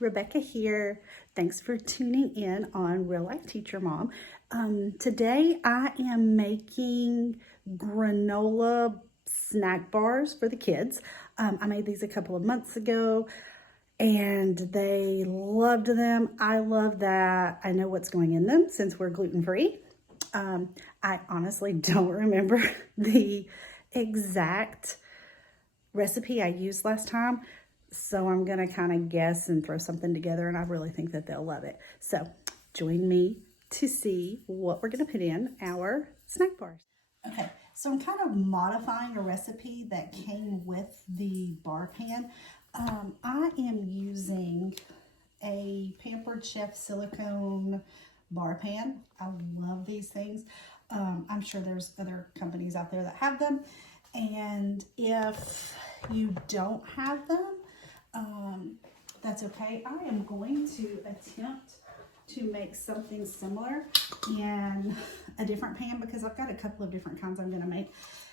Rebecca here. Thanks for tuning in on Real Life Teacher Mom. Today I am making granola snack bars for the kids. I made these a couple of months ago and they loved them. I love that I know what's going in them since we're gluten-free. I honestly don't remember the exact recipe I used last time. So I'm gonna kind of guess and throw something together, and I really think that they'll love it. So join me to see what we're gonna put in our snack bars. Okay, so I'm kind of modifying a recipe that came with the bar pan. I am using a Pampered Chef silicone bar pan. I love these things. I'm sure there's other companies out there that have them. And if you don't have them, that's okay. I am going to attempt to make something similar in a different pan because I've got a couple of different kinds I'm going to make.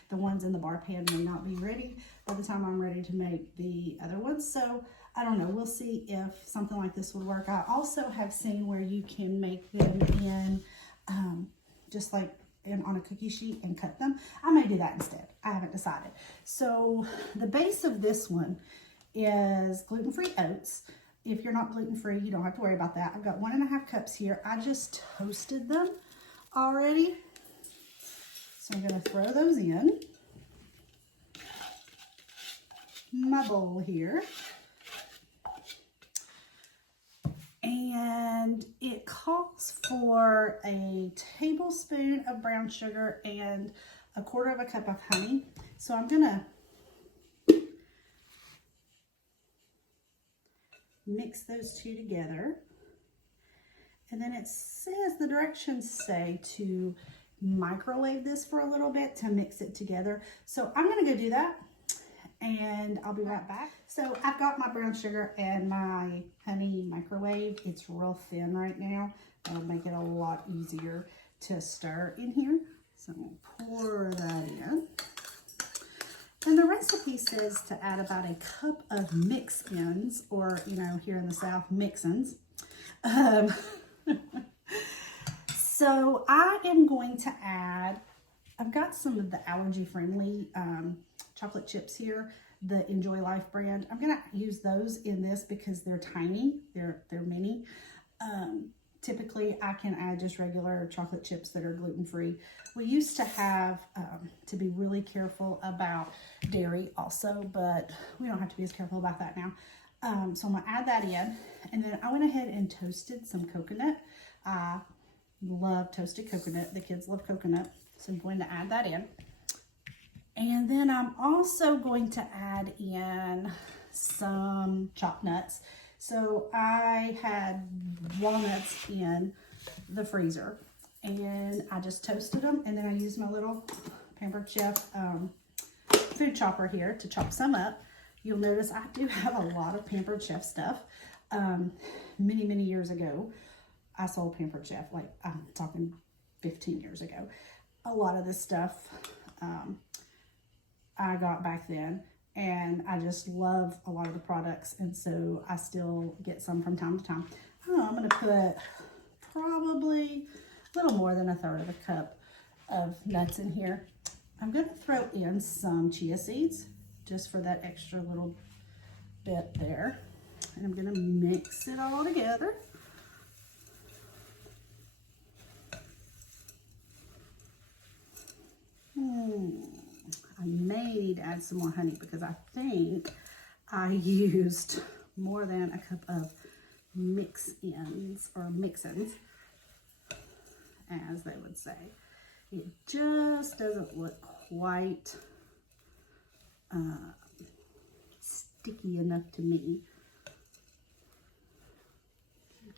The ones in the bar pan may not be ready by the time I'm ready to make the other ones. So I don't know. We'll see if something like this would work. I also have seen where you can make them in just like on a cookie sheet and cut them. I may do that instead. I haven't decided. So the base of this one is gluten-free oats. If you're not gluten-free, you don't have to worry about that. I've got 1.5 cups here. I just toasted them already. So I'm gonna throw those in my bowl here. And it calls for a tablespoon of brown sugar and 1/4 cup of honey. So I'm gonna mix those two together. And then it says, the directions say to microwave this for a little bit to mix it together. So I'm gonna go do that and I'll be right back. So I've got my brown sugar and my honey microwave. It's real thin right now. That'll make it a lot easier to stir in here. So I'm gonna pour that in. And the recipe says to add about 1 cup of mix-ins, or, you know, here in the South, mix-ins. So I am going to add, I've got some of the allergy-friendly chocolate chips here, the Enjoy Life brand. I'm gonna use those in this because they're tiny, they're mini. Typically I can add just regular chocolate chips that are gluten-free. We used to have to be really careful about dairy also, but we don't have to be as careful about that now. So I'm gonna add that in, and then I went ahead and toasted some coconut. I love toasted coconut. The kids love coconut, so I'm going to add that in. And then I'm also going to add in some chopped nuts. So I had walnuts in the freezer and I just toasted them, and then I used my little Pampered Chef food chopper here to chop some up. You'll notice I do have a lot of Pampered Chef stuff. Many years ago, I sold Pampered Chef, like I'm talking 15 years ago. A lot of this stuff I got back then, and I just love a lot of the products, and so I still get some from time to time. I'm gonna put probably a little more than 1/3 cup of nuts in here. I'm gonna throw in some chia seeds just for that extra little bit there, and I'm gonna mix it all together. I may need to add some more honey because I think I used more than 1 cup of mix-ins or mix-ins, as they would say. It just doesn't look quite sticky enough to me.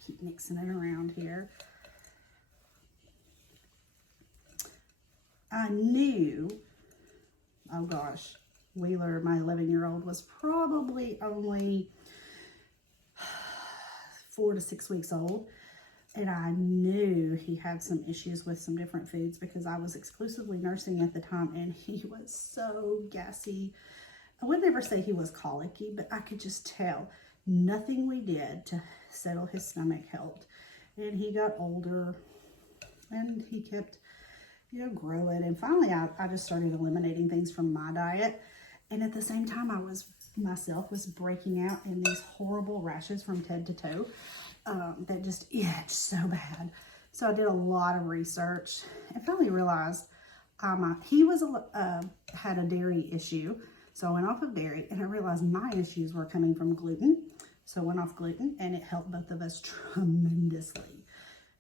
Keep mixing it around here. I knew, oh gosh, Wheeler, my 11-year-old, was probably only 4 to 6 weeks old. And I knew he had some issues with some different foods because I was exclusively nursing at the time, and he was so gassy. I would never say he was colicky, but I could just tell Nothing we did to settle his stomach helped. And he got older and he kept, you know, growing. And finally, I just started eliminating things from my diet. And at the same time, I was breaking out in these horrible rashes from head to toe that just itched so bad. So I did a lot of research and finally realized he had a dairy issue. So I went off of dairy and I realized my issues were coming from gluten. So I went off gluten and it helped both of us tremendously.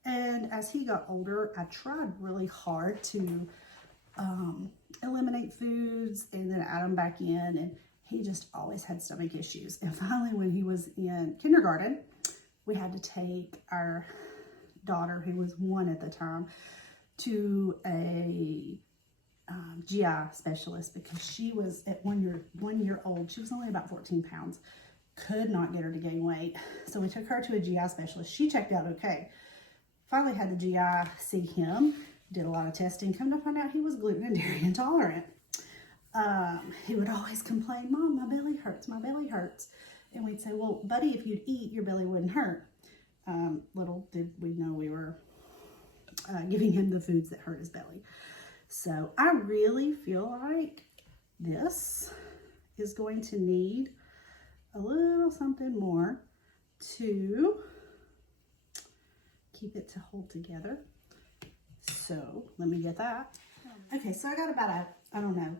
And as he got older, I tried really hard to eliminate foods and then add them back in. And he just always had stomach issues. And finally, when he was in kindergarten, we had to take our daughter, who was 1 at the time, to a GI specialist because she was at 1 year old. She was only about 14 pounds. Could not get her to gain weight. So we took her to a GI specialist. She checked out okay. Finally had the GI see him, did a lot of testing. Come to find out he was gluten and dairy intolerant. He would always complain, Mom, my belly hurts, my belly hurts. And we'd say, well, buddy, if you'd eat, your belly wouldn't hurt. Little did we know we were giving him the foods that hurt his belly. So I really feel like this is going to need a little something more to keep it to hold together. So let me get that. Okay, so I got about I don't know,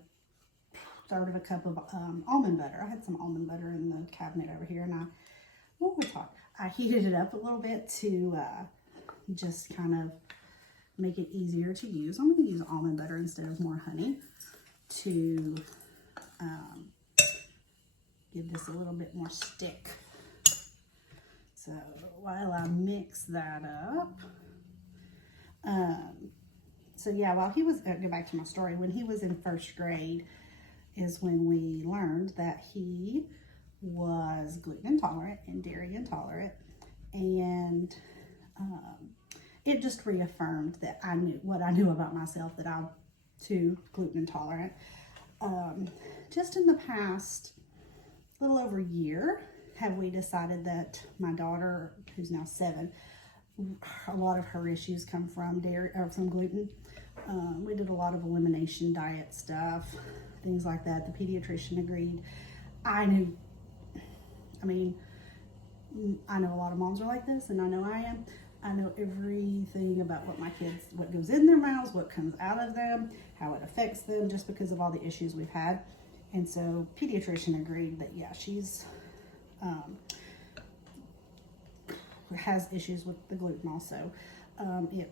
1/3 of a cup of almond butter. I had some almond butter in the cabinet over here, and I heated it up a little bit to just kind of make it easier to use. I'm going to use almond butter instead of more honey to give this a little bit more stick. So while I mix that up, so yeah, while he was, go back to my story, when he was in 1st grade is when we learned that he was gluten intolerant and dairy intolerant. And it just reaffirmed that I knew what I knew about myself, that I'm too gluten intolerant. Just in the past little over a year, have we decided that my daughter, who's now 7, a lot of her issues come from dairy or from gluten. We did a lot of elimination diet stuff, things like that. The pediatrician agreed. I know a lot of moms are like this, and I know I am. I know everything about what goes in their mouths, what comes out of them, how it affects them, just because of all the issues we've had. And so pediatrician agreed that, yeah, she's has issues with the gluten also. It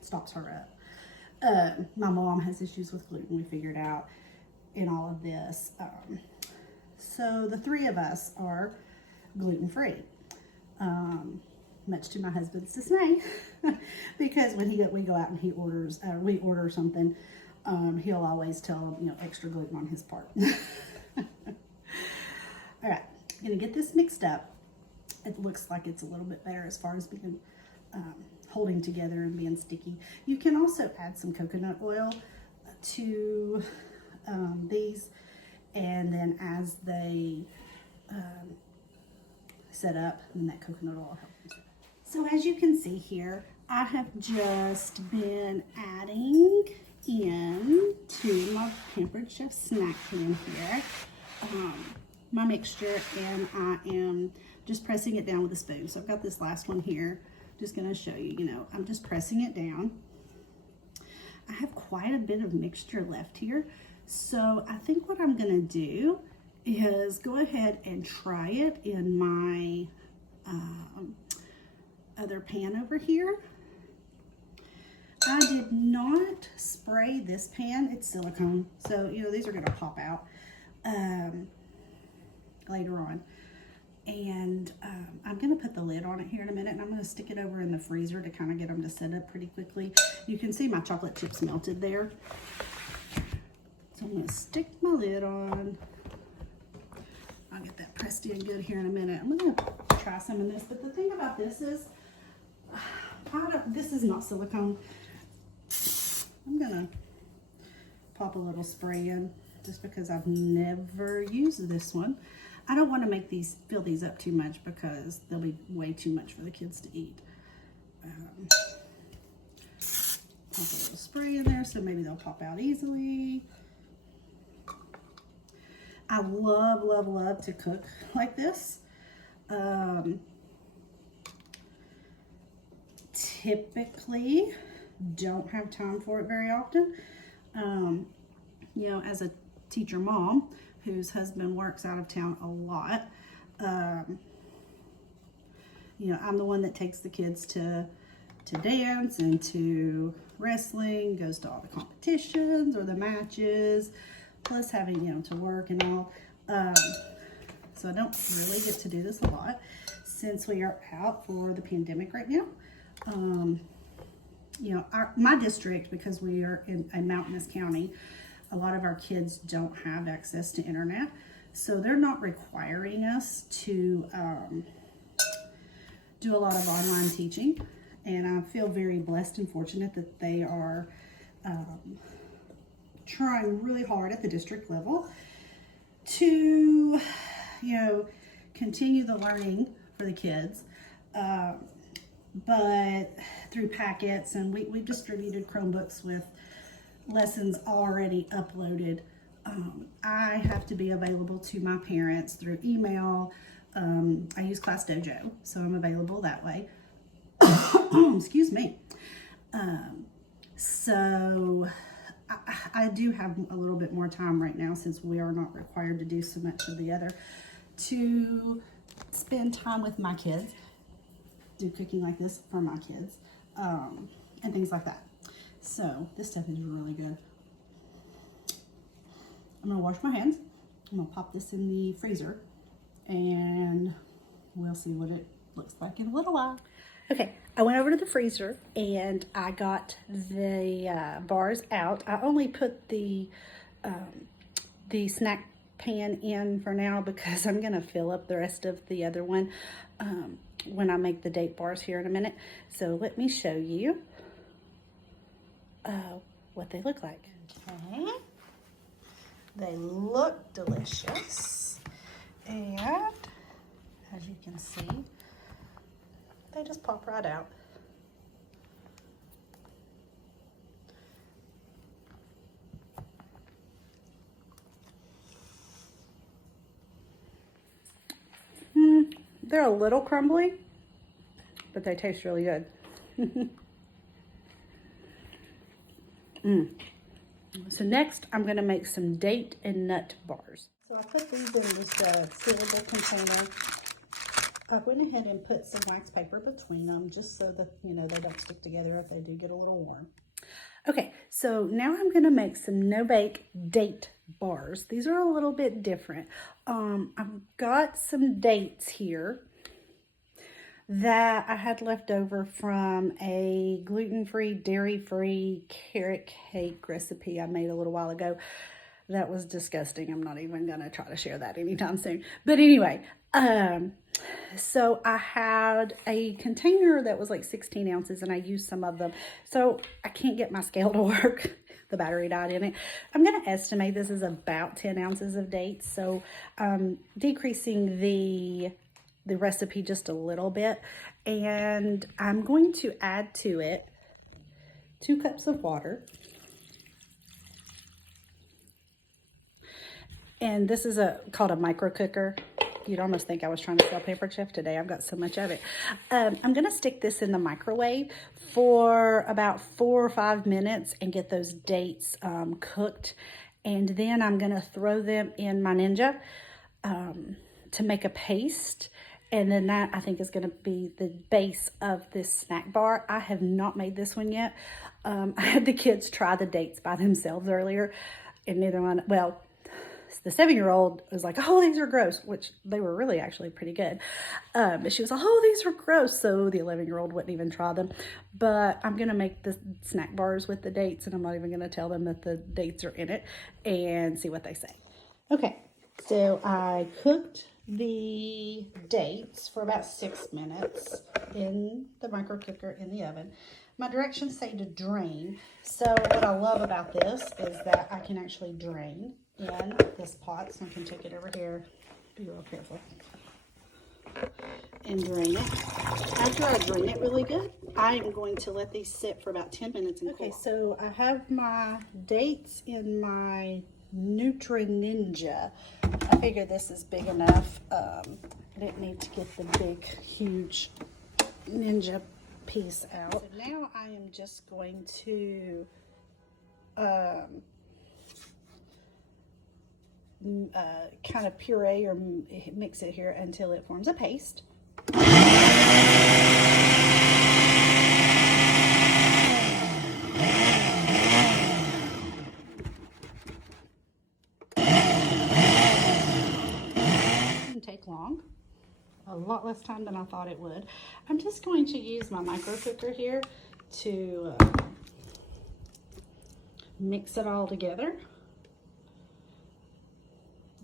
stops her up. My mom has issues with gluten, we figured out in all of this. So the 3 of us are gluten-free. Much to my husband's dismay, because when we go out and we order something, he'll always tell extra gluten on his part. All right, I'm gonna get this mixed up. It looks like it's a little bit better as far as being holding together and being sticky. You can also add some coconut oil to these, and then as they set up, then that coconut oil helps. So as you can see here, I have just been adding in to my Pampered Chef snack pan here my mixture, and I am just pressing it down with a spoon. So I've got this last one here, just going to show you, I'm just pressing it down. I have quite a bit of mixture left here, so I think what I'm going to do is go ahead and try it in my other pan over here. I did not spray this pan. It's silicone, so these are going to pop out later on. And I'm going to put the lid on it here in a minute, and I'm going to stick it over in the freezer to kind of get them to set up pretty quickly. You can see my chocolate chips melted there. So I'm going to stick my lid on. I'll get that pressed in good here in a minute. I'm going to try some of this, but the thing about this is, this is not silicone. I'm going to pop a little spray in just because I've never used this one. I don't want to make these, fill these up too much because they'll be way too much for the kids to eat. Pop a little spray in there so maybe they'll pop out easily. I love, love, love to cook like this. Typically don't have time for it very often. You know, as a teacher mom whose husband works out of town a lot, you know, I'm the one that takes the kids to dance and to wrestling, goes to all the competitions or the matches, plus having, you know, to work and all. So I don't really get to do this a lot since we are out for the pandemic right now. You know, my district, because we are in a mountainous county, a lot of our kids don't have access to internet, so they're not requiring us to do a lot of online teaching. And I feel very blessed and fortunate that they are trying really hard at the district level to, you know, continue the learning for the kids, but through packets, and we've distributed Chromebooks with lessons already uploaded. I have to be available to my parents through email. I use Class Dojo, so I'm available that way. Excuse me. So I do have a little bit more time right now, since we are not required to do so much of the other, to spend time with my kids, do cooking like this for my kids, and things like that. So this stuff is really good. I'm gonna wash my hands. I'm gonna pop this in the freezer, and we'll see what it looks like in a little while. Okay, I went over to the freezer and I got the bars out. I only put the snack pan in for now because I'm gonna fill up the rest of the other one when I make the date bars here in a minute. So let me show you what they look like. Okay, they look delicious, and as you can see, they just pop right out. They're a little crumbly, but they taste really good. So next, I'm gonna make some date and nut bars. So I put these in this sealable container. I went ahead and put some wax paper between them just so that, you know, they don't stick together if they do get a little warm. Okay, so now I'm gonna make some no-bake date bars. These are a little bit different. I've got some dates here that I had left over from a gluten-free, dairy-free carrot cake recipe I made a little while ago. That was disgusting. I'm not even gonna try to share that anytime soon. But anyway, so I had a container that was like 16 ounces and I used some of them. So I can't get my scale to work. The battery died in it. I'm going to estimate this is about 10 ounces of dates. So decreasing the recipe just a little bit. And I'm going to add to it 2 cups of water. And this is called a micro cooker. You'd almost think I was trying to sell Pampered Chef today. I've got so much of it. I'm going to stick this in the microwave for about 4 or 5 minutes and get those dates cooked. And then I'm going to throw them in my Ninja to make a paste. And then that, I think, is going to be the base of this snack bar. I have not made this one yet. I had the kids try the dates by themselves earlier. And neither one, well, the 7-year-old was like, oh, these are gross, which they were really actually pretty good. But she was like, oh, these are gross. So the 11-year-old wouldn't even try them. But I'm going to make the snack bars with the dates, and I'm not even going to tell them that the dates are in it, and see what they say. Okay, so I cooked the dates for about 6 minutes in the micro cooker in the oven. My directions say to drain. So what I love about this is that I can actually drain in this pot. So I can take it over here Be real careful. And drain it. After I drain it really good, I am going to let these sit for about 10 minutes and cool. Okay, so I have my dates in my Nutri Ninja. I figured this is big enough. I didn't need to get the big, huge Ninja piece out. So now I am just going to kind of puree or mix it here until it forms a paste. Didn't take long. A lot less time than I thought it would. I'm just going to use my micro cooker here to mix it all together.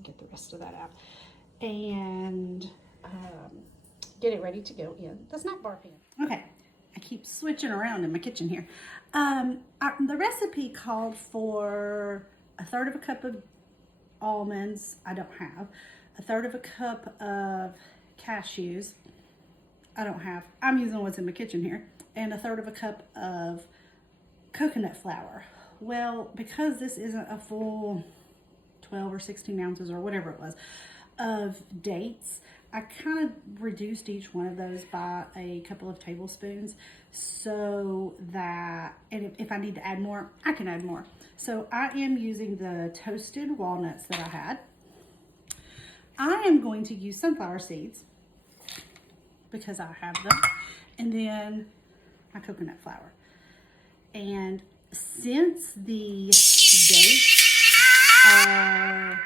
Get the rest of that out and get it ready to go in the snack bar pan. Okay, I keep switching around in my kitchen here. The recipe called for 1/3 of a cup of almonds. I don't have. 1/3 of a cup of cashews. I don't have. I'm using what's in my kitchen here. And 1/3 of a cup of coconut flour. Well, because this isn't a full 12 or 16 ounces or whatever it was of dates, I kind of reduced each one of those by a couple of tablespoons so that, and if I need to add more, I can add more. So I am using the toasted walnuts that I had. I am going to use sunflower seeds because I have them, and then my coconut flour. And since the dates are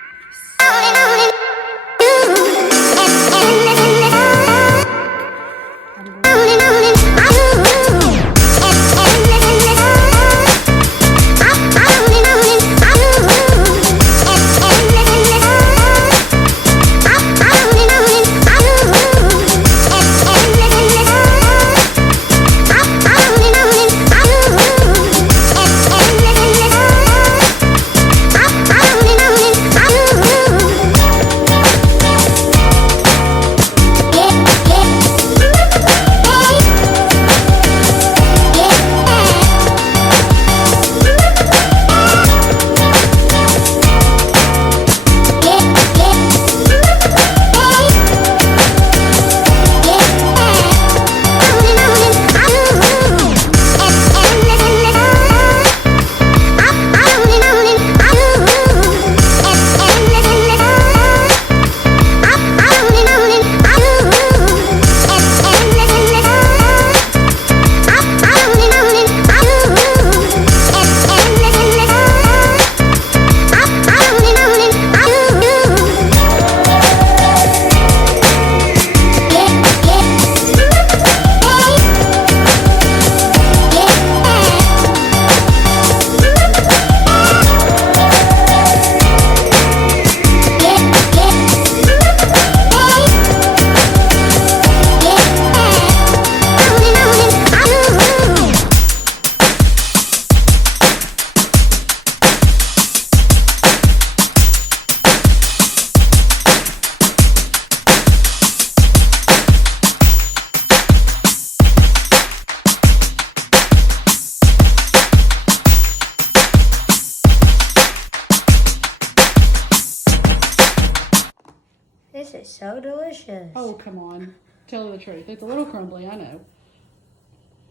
This is so delicious. Oh, come on. Tell the truth. It's a little crumbly, I know.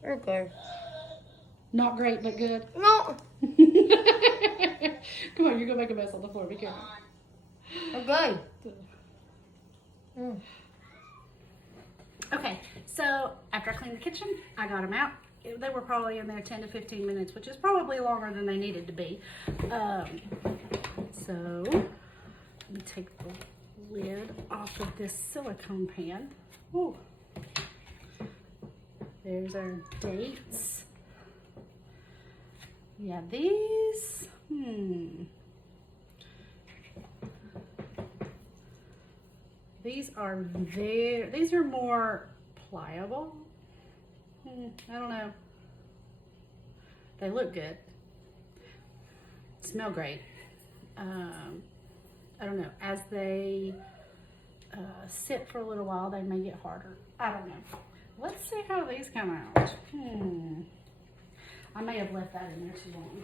Okay. Not great, but good. No. Come on, you're going to make a mess on the floor. Be careful. Okay. Okay, so after I cleaned the kitchen, I got them out. They were probably in there 10 to 15 minutes, which is probably longer than they needed to be. So let me take the lid off of this silicone pan. Ooh. There's our dates. Yeah, these, these are more pliable. I don't know. They look good. Smell great. I don't know. As they sit for a little while, they may get harder. I don't know. Let's see how these come out. I may have left that in there too long.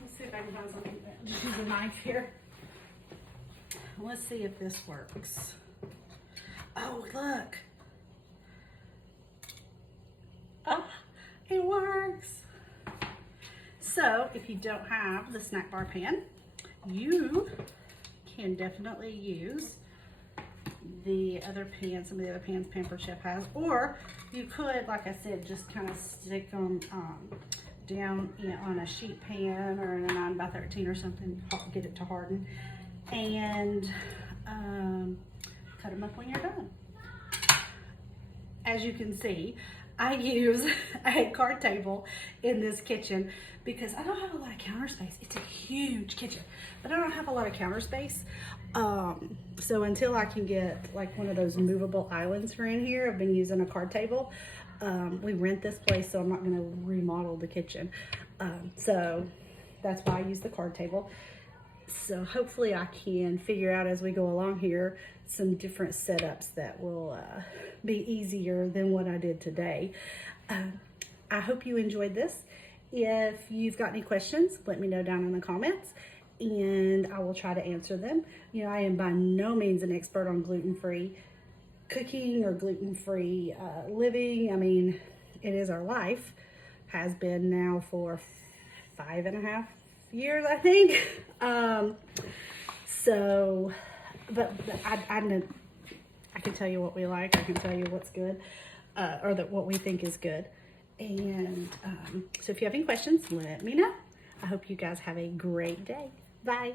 Let's see if I can find something. Just use a knife here. Let's see if this works. Oh, look. Oh, it works. So if you don't have the snack bar pan, you can definitely use the other pan, some of the other pans Pampered Chef has, or you could, like I said, just kind of stick them down on a sheet pan or in a 9x13 or something, get it to harden, and cut them up when you're done. As you can see, I use a card table in this kitchen because I don't have a lot of counter space. It's a huge kitchen, but I don't have a lot of counter space. So until I can get like one of those movable islands for in here, I've been using a card table. We rent this place, so I'm not gonna remodel the kitchen. So that's why I use the card table. So hopefully I can figure out as we go along here some different setups that will be easier than what I did today. I hope you enjoyed this. If you've got any questions, let me know down in the comments and I will try to answer them. You know, I am by no means an expert on gluten-free cooking or gluten-free living. I mean, it is our life, has been now for 5.5 years, I think. But I can tell you what we like. I can tell you what's good, or what we think is good. And so if you have any questions, let me know. I hope you guys have a great day. Bye.